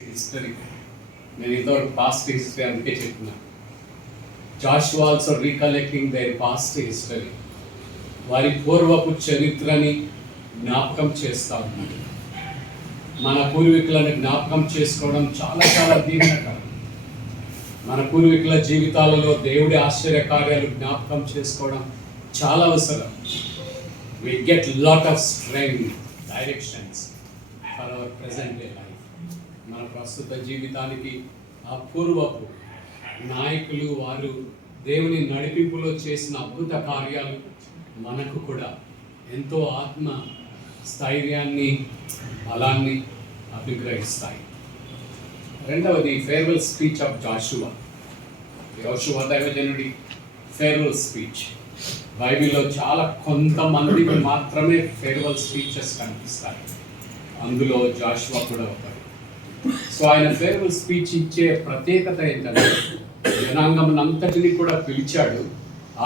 History. నేను ఇంతవరకు past history అందుకే చెప్తున్నా. Jashuva also recollecting their past history. వారి పూర్వపు చరిత్రని జ్ఞాపకం చేస్తా ఉన్నారు. మన పూర్వీకులను జ్ఞాపకం చేసుకోవడం చాలా చాలా దీవెనకరం. మన పూర్వీకుల జీవితాలలో దేవుడి ఆశ్చర్య కార్యాలు జ్ఞాపకం చేసుకోవడం చాలా అవసరం. We get lot of strength, directions for our present day life. మన ప్రస్తుత జీవితానికి ఆ పూర్వపు నాయకులు వారు దేవుని నడిపింపులో చేసిన అద్భుత కార్యాలు మనకు కూడా ఎంతో ఆత్మ స్థైర్యాన్ని బలాన్ని అభిగ్రహిస్తాయి. రెండవది ఫేర్వెల్ స్పీచ్ ఆఫ్ జాషువా. యోషువ దైవజనుడి ఫేర్వెల్ స్పీచ్. బైబిల్లో చాలా కొంతమందికి మాత్రమే ఫేర్వెల్ స్పీచెస్ కనిపిస్తాయి. అందులో జాషువా కూడా ఒకరు. సో ఆయన ఫేర్వెల్ స్పీచ్ ఇచ్చే ప్రత్యేకత ఏంటంటే జనాంగం అంతటిని కూడా పిలిచాడు.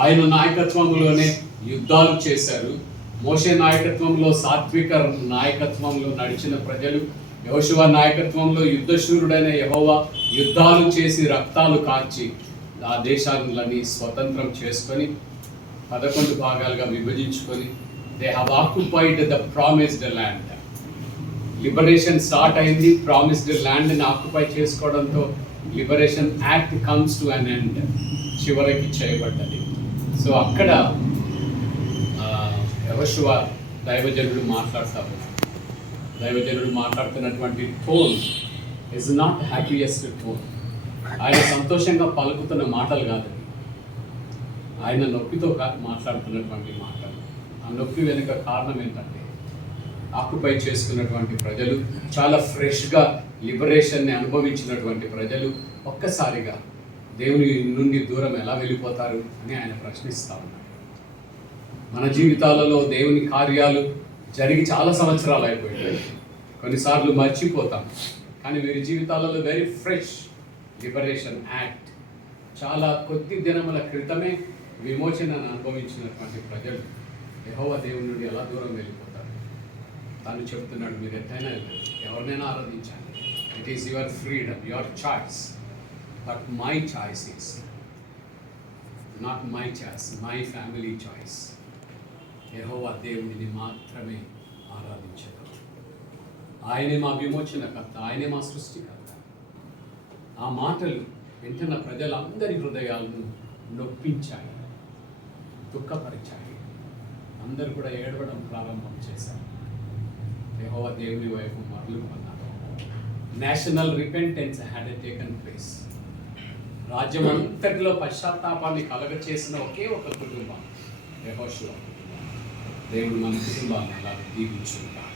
ఆయన నాయకత్వంలోనే యుద్ధాలు చేశారు. మోషే నాయకత్వంలో సాత్విక నాయకత్వంలో నడిచిన ప్రజలు, యోషువ నాయకత్వంలో యుద్ధశూరుడైన యెహోవా యుద్ధాలు చేసి రక్తాలు కార్చి ఆ దేశాలని స్వతంత్రం చేసుకొని 11 భాగాలుగా విభజించుకొని they have occupied the promised land. Liberation start అయింది. ప్రామిస్డ్ ల్యాండ్ని ఆక్యుపై చేసుకోవడంతో liberation act comes to an end, చివరికి చేయబడ్డది. సో అక్కడ యోషువ దైవజనుడు మాట్లాడతారు. దైవజనుడు మాట్లాడుతున్నటువంటి tone is not happiest tone. ఆయన సంతోషంగా పలుకుతున్న మాటలు కాదు, ఆయన నొప్పితో మాట్లాడుతున్నటువంటి మాటలు. ఆ నొప్పి వెనుక కారణం ఏంటంటే ఆక్యుపై చేసుకున్నటువంటి ప్రజలు, చాలా ఫ్రెష్గా లిబరేషన్ని అనుభవించినటువంటి ప్రజలు ఒక్కసారిగా దేవుని నుండి దూరం ఎలా వెళ్ళిపోతారు అని ఆయన ప్రశ్నిస్తూ ఉన్నారు. మన జీవితాలలో దేవుని కార్యాలు జరిగి చాలా సంవత్సరాలు అయిపోయాయి. కొన్నిసార్లు మర్చిపోతాం. కానీ వీరి జీవితాలలో వెరీ ఫ్రెష్ లిబరేషన్ యాక్ట్. చాలా కొద్ది దినముల క్రితమే విమోచనను అనుభవించినటువంటి ప్రజలు యెహోవా దేవుని నుండి ఎలా దూరం వెళ్ళిపోతారు. తను చెప్తున్నాడు, మీరు ఎట్టయినా ఎవరినైనా ఆరాధించండి. It is your freedom, your choice. But my choice is not my choice, my family choice. యెహోవా దేవుడిని మాత్రమే ఆరాధించగలరు. ఆయనే మా విమోచనకర్త, ఆయనే మా సృష్టికర్త. ఆ మాటలు వింటున్న ప్రజలందరి హృదయాలను నొప్పించాయి, దుఃఖపరిచాయి. అందరూ కూడా ఏడవడం ప్రారంభం చేశారు. యెహోవా దేవుని వైపు మరలుకున్నారు. National repentance had taken place. రాజ్యం అంతటిలో పశ్చాత్తాపాన్ని కలగచేసిన ఒకే ఒక కుటుంబం యెహోషువ కుటుంబం. దేవుడు మన కుటుంబాన్ని అలా దీవించుకుంటారు.